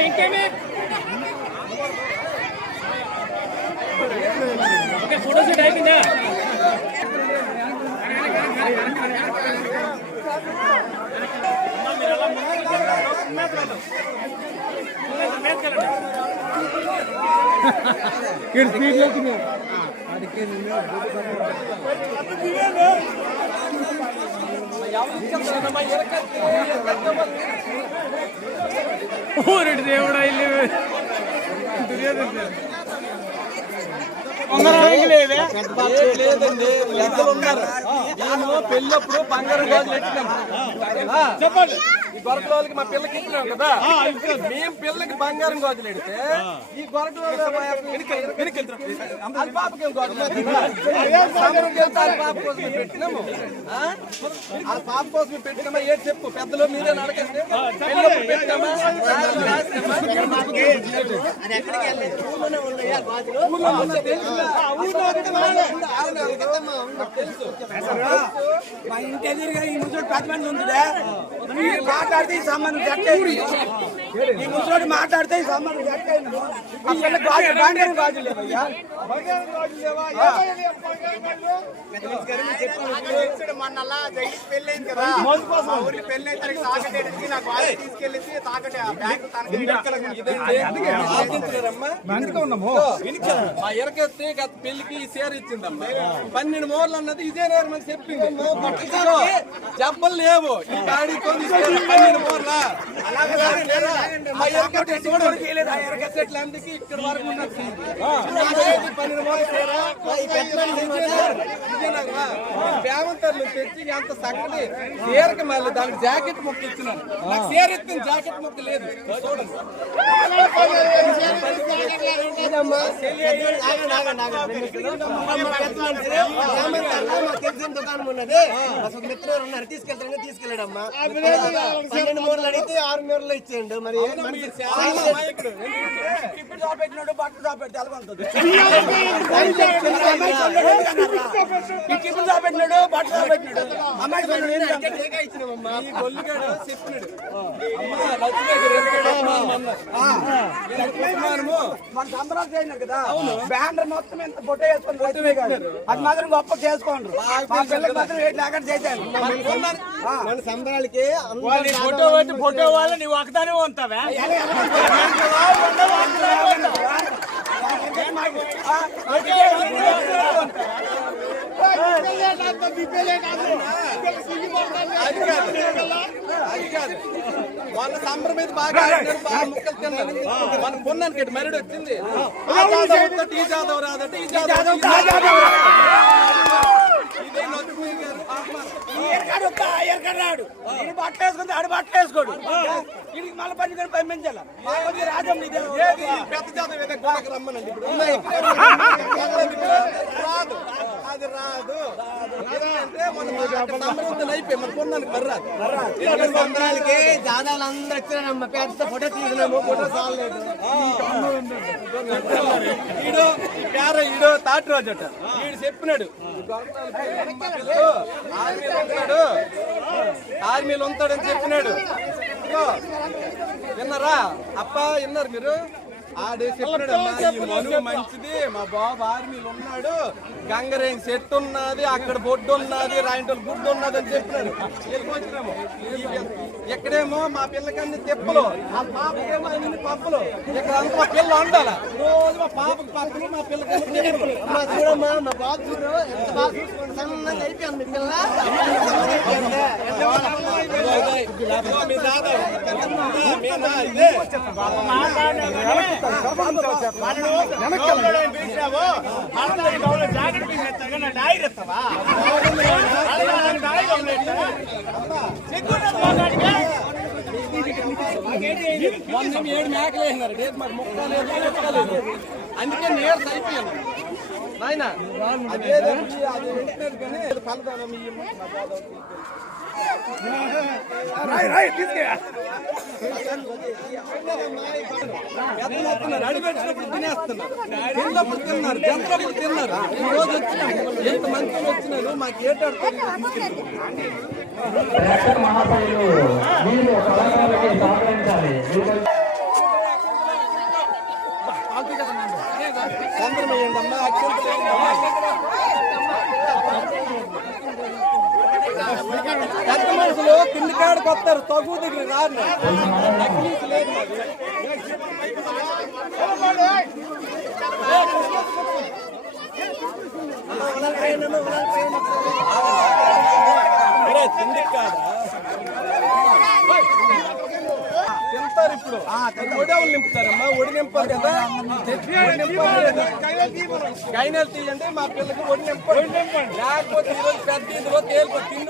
ఇంకేమి okay photo shoot అయిపోయిందా ఇక్కడ స్పీడ్ వెళ్తుంది ఊరెడ్డి దేవుడా ఇల్లు లేదండి పెద్దలు ఉన్నారు నేను పెళ్ళప్పుడు బంగారం గాజులు ఎట్టినాం చెప్పండి ఈ గొరకల వాళ్ళకి మా పిల్లకి ఇచ్చినాం కదా మేము పిల్లకి బంగారం గాజులు ఎడితే ఈ గొరకల పాపకి ఏం పాప కోసమే పెట్టినాము ఆ? పాప కోసమే పెట్టినామా ఏంటి చెప్పు పెద్దలు మీరే అడగండి. మా ఇంటి ఎదురుగా ఈ ముసలోడు పెద్ద మనిషి ఉందిలే. మాట్లాడితే ఈ సంబంధం అయింది. ఈ ముసలోడు మాట్లాడితే ఈ సంబంధం సెట్ అయింది. గాజులు గాజులు. మొన్నలా జగన్ పెళ్ళి కదా మా పెళ్ళి తనకి నాకు వాళ్ళు తీసుకెళ్ళేసి తాకట్టు ఆ మా గత పెళ్ళికి ఈ ఇచ్చిందమ్మా పన్నెండు మోర్లు అన్నది ఇదే నేరం అని చెప్పింది చెప్పలు లేవు ఈ గాడి పన్నెండు మోర్లా. అలాగే ఇక్కడ వరకు పేమంతర్లు తెచ్చి అంత సక్కని చీరకి మళ్ళీ దానికి జాకెట్ ముక్క ఇచ్చినాను నాకు చీర ఇచ్చిన జాకెట్ ముక్క లేదు. చూడండి. తెలిసిన దుకాణం ఉన్నది? అసలు మిత్రులు ఉన్నారు తీసుకెళ్తాను తీసుకెళ్ళాడమ్మా. పన్నెండు మూరలు అడిగితే ఆరు మూరలు ఇచ్చేయండు. మరి. ఇప్పుడు పెట్టినాడు పెడితే పెట్టినాడు పెట్టినాడు అమ్మాయి గొల్లుగాడు చెప్పినాడు? మన సంబరాలు కదా బ్యానర్ మొత్తం ఎంత ఫోటో వేసుకొని రైతులే కాదు అది మాత్రం గొప్ప చేసుకోండి మా పిల్లలకి మాత్రం లేకుండా చేశాను మన సంబరాలకి ఫోటో పెట్టి ఫోటో వాళ్ళ నీవు ఒకదానే ఉంటావా. వాళ్ళ సంబరం మీద బాగా ముక్కలు తిన్నారు. మన పొన్నానికి ఇటు మెరడు వచ్చింది ఈ జాదవ్ రాదంటే ఈ జాదవ్ ఈ జాదవ్ ఇదే లక్ష్మీ గారు ఎరకాడు ఒక్క ఎరకాడు రాడు. ఇది బట్టలు వేసుకుంటే ఆడు బట్టలు వేసుకోడు ఇది మళ్ళీ పని కొని పంపించాలి రాజం ఇదే ఏది? ఈ పెద్ద గోడకు రమ్మనండి రాదు. అది రాదు. సంబరాలకి జాదాలు అందరూ వచ్చారమ్మా పెద్ద ఫోటో తీసినాము ఫోటో చాలలేదు. ఈడు ఈ పేర ఈడు తాటి రోజు అట. ఈడు చెప్పినాడు ఆర్మీలో ఉంటాడు ఆర్మీలో ఉంటాడని చెప్పినాడు. విన్నారా? అప్ప విన్నారు మీరు? ఆడు మంచిది మా బాబు ఆర్మీలో ఉన్నాడు గంగరేం సెట్ ఉన్నది అక్కడ బొడ్డు ఉన్నది రాయింటోళ్ళు గుడ్డు ఉన్నది అని చెప్పినాడు వెళ్ళిపోతున్నాము ఎక్కడేమో మా పిల్లకన్నీ తెప్పలు ఆ పాపకేమో అన్ని పప్పులు ఇక్కడ అంతా మా పిల్ల ఉండాల రోజు మా పాపకి పప్పులు మా పిల్లకన్నీ తెప్పలు అమ్మా చూడమ్మా మా బాబు చూడు ఎంత బాగా చూసుకోండి సన్నగా అయిపోయింది పిల్ల మీ దాదా. ఇదే. ఏడు మేకలు వేసినారు రేపు ముక్క లేదు అందుకే నీరస అయిపోయాను నాయన అదేదండి అది పెట్టినది కానీ అది వస్తున్నారు అడిగొచ్చినప్పుడు తినేస్తున్నారు. తిన్నప్పుడు తిన్నారు తిన్నారు. ఈ రోజు వచ్చినాము ఎంత మంది వచ్చినారు మాకు ఏటాడుతుంది అమ్మా అక్షంతలు వేయండి అమ్మా. పెద్ద మనుషులు కింది కాడికి వస్తారు తగు దగ్గర కాదా? తింటారు ఇప్పుడు. ఒడవులు నింపుతారమ్మా ఒడి నింపారు కదా? ఒడి నింపారు కదా? గైనలు తీయండి మా పిల్లకి ఒడి నింపండి. లేకపోతే ఈరోజు పెద్ద ఇదిలో తేలిపోతుంది